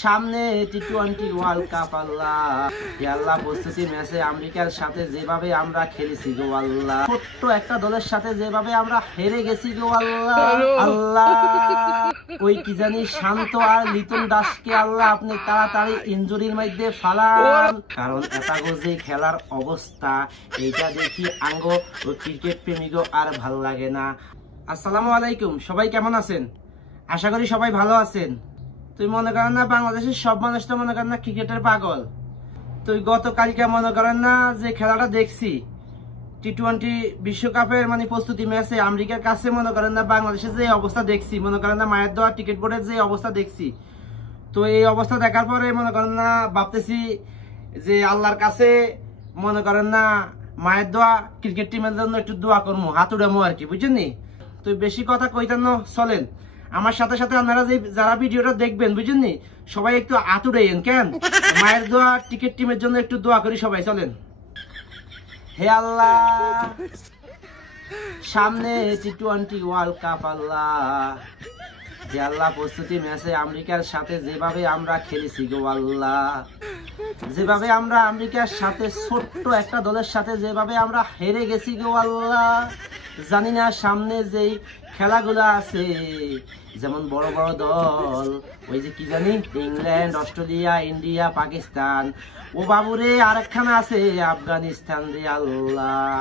সামনে টি-20 world cup আল্লাহ। হে আল্লাহ, প্রস্তুতি ম্যাচে আমেরিকার সাথে যেভাবে আমরা খেলেছি গো আল্লাহ, ছোট্ট একটা দলের সাথে যেভাবে আমরা হেরে গেছি গো আল্লাহ। আল্লাহ, ওই কি জানি শান্ত আর লিটন দাসকে আল্লাহ আপনি তাড়াতাড়ি ইনজুরির মধ্যে ফালান, কারণ এটা যে খেলার অবস্থা এইটা দেখি আঙ্গ ক্রিকেট প্রেমিক আর ভাল লাগে না। আসসালামু আলাইকুম, সবাই কেমন আছেন? আশা করি সবাই ভালো আছেন। তুই মনে করেন না বাংলাদেশের সব মানুষ তো মনে করেন না ক্রিকেটের পাগল। তুই গতকালকে মনে করেন না যে খেলাটা দেখছি টি-20 বিশ্বকাপের মানে প্রস্তুতি ম্যাচে আমেরিকার কাছে মনে করেন না বাংলাদেশের যে অবস্থা দেখছি, মনে করেন না মায়ের দেওয়া টিকিট বোর্ডের যে অবস্থা দেখছি, তো এই অবস্থা দেখার পরে মনে করেন না ভাবতেছি যে আল্লাহর কাছে মনে করেন না মায়ের দোয়া ক্রিকেট টিমের জন্য একটু দোয়া করবো, হাত উড়ামো আর কি, বুঝছেন নি? তো বেশি কথা কইতেন না, চলেন আমার সাথে সাথে আপনারা যারা ভিডিওটা দেখবেন বুঝছেন নি, সবাই একটু হাত উড়াইয়েন কেন, মায়ের দোয়া ক্রিকেট টিমের জন্য একটু দোয়া করি সবাই, চলেন। হে আল্লাহ, সামনে টি-20 ওয়ার্ল্ড কাপ আল্লাহ। হে আল্লাহ, প্রস্তুতি ম্যাচে আমেরিকার সাথে যেভাবে আমরা খেলেছি গো আল্লাহ, যেভাবে আমরা আমেরিকার সাথে ছোট্ট একটা দলের সাথে যেভাবে আমরা হেরে গেছি গো আল্লাহ, জানি না সামনে যেই খেলাগুলো আছে যেমন বড় বড় দল ওই যে কি জানি ইংল্যান্ড, অস্ট্রেলিয়া, ইন্ডিয়া, পাকিস্তান, ও বাবুরে আরেকখানা আছে আফগানিস্তান রে আল্লাহ,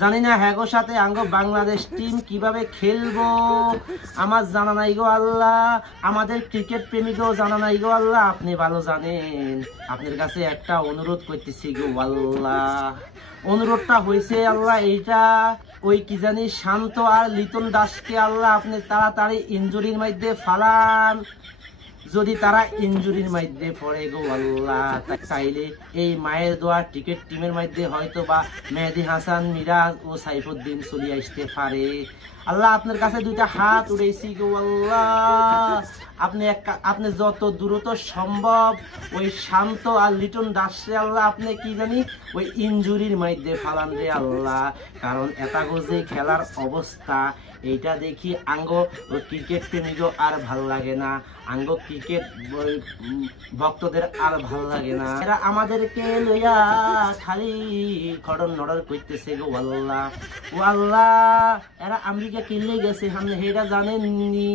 জানি না হ্যাগো সাথে আঙ্গো বাংলাদেশ টিম কিভাবে খেলবো আমার জানা নাই গো আল্লাহ, আমাদের ক্রিকেট প্রেমিকও জানা নাই গো আল্লাহ, আপনি ভালো জানেন। আপনার কাছে একটা অনুরোধ করতেছি গো আল্লাহ, অনুরোধটা হয়েছে আল্লাহ এইটা, ওই কি জানি শান্ত আর লিটন দাসকে আল্লাহ আপনি তাড়াতাড়ি ইনজুরির মধ্যে ফালান, যদি তারা ইনজুরির মধ্যে পড়ে গো আল্লাহ তাইলে এই মায়ের দোয়া ক্রিকেট টিমের মধ্যে হয়তো বা মেহেদি হাসান, মিরাজ ও সাইফুদ্দিন চলে আসতে পারে। আল্লাহ আপনার কাছে দুইটা হাত উড়েছি গো আল্লাহ, আপনি যত দ্রুত সম্ভব ওই শান্ত আর লিটন দাসে আল্লাহ আপনি কি জানি ওই ইনজুরির মধ্যে ফালান রে আল্লাহ, কারণ এটা যে খেলার অবস্থা এইটা দেখি আঙ্গ ক্রিকেট প্রেমিক আর ভাল লাগে না, আঙ্গ ক্রিকেট ভক্তদের আর ভাল লাগে না, এরা আমাদেরকে লইয়া খালি খড়ন নড়র করতেছে গো আল্লাহ। ও আল্লাহ, এরা আমেরিকা কিনলে গেছে আপনি সেটা জানেননি?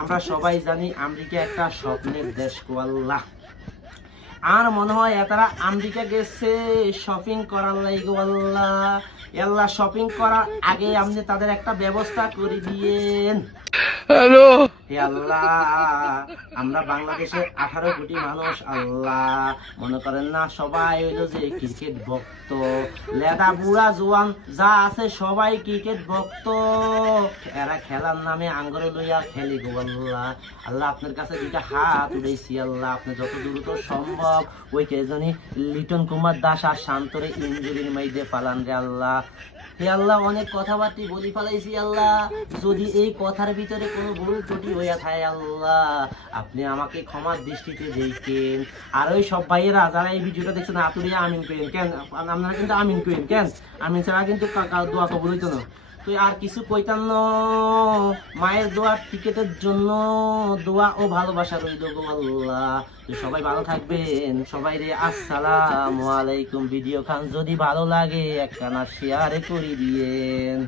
আমরা সবাই জানি আমেরিকা একটা স্বপ্নের দেশ গো আল্লাহ, আর মনে হয় তারা আমেরিকা গেছে শপিং করার লাগে গো আল্লাহ। আল্লাহ, শপিং করার আগে আপনি তাদের একটা ব্যবস্থা করে দিয়েন। হ্যালো হে আল্লাহ, আমরা বাংলাদেশের 18 কোটি মানুষ আল্লাহ, মনে করেন না সবাই হইলো যে ক্রিকেট ভক্ত, লেদা বুড়া জোয়ান যা আছে সবাই ক্রিকেট ভক্ত, এরা খেলার নামে আঙ্গরে লইয়া খেলি গো আল্লাহ। আল্লাহ আপনার কাছে দুইটা হাত উঠেছি আল্লাহ, আপনি যত দ্রুত সম্ভব ওই কে জানি লিটন কুমার দাস আর শান্তরে ইনজুরির মধ্যে ফালান রে আল্লাহ। হে আল্লাহ, অনেক কথাবার্তা বলি ফেলাইছি আল্লাহ, যদি এই কথার ভিতরে কোনো ভুল ত্রুটি হইয়া থাকে আল্লাহ আপনি আমাকে ক্ষমার দৃষ্টিতে দেখেন। আর ওই সব ভাইয়েরা যারা এই ভিডিওটা দেখছেন আতুরিয়া আমিন করেন কেন, আপনারা কিন্তু আমিন করেন কেন, আমিন ছাড়া কিন্তু দোয়া কবুল হইতো না। তুই আর কিছু কইতাম না, মায়ের দোয়া টিকেটের জন্য দোয়া ও ভালোবাসা রইল গো আল্লাহ। তো সবাই ভালো থাকবেন, সবাই রে আসসালামু আলাইকুম। ভিডিও খান যদি ভালো লাগে একখানা শেয়ার করে দিয়েন।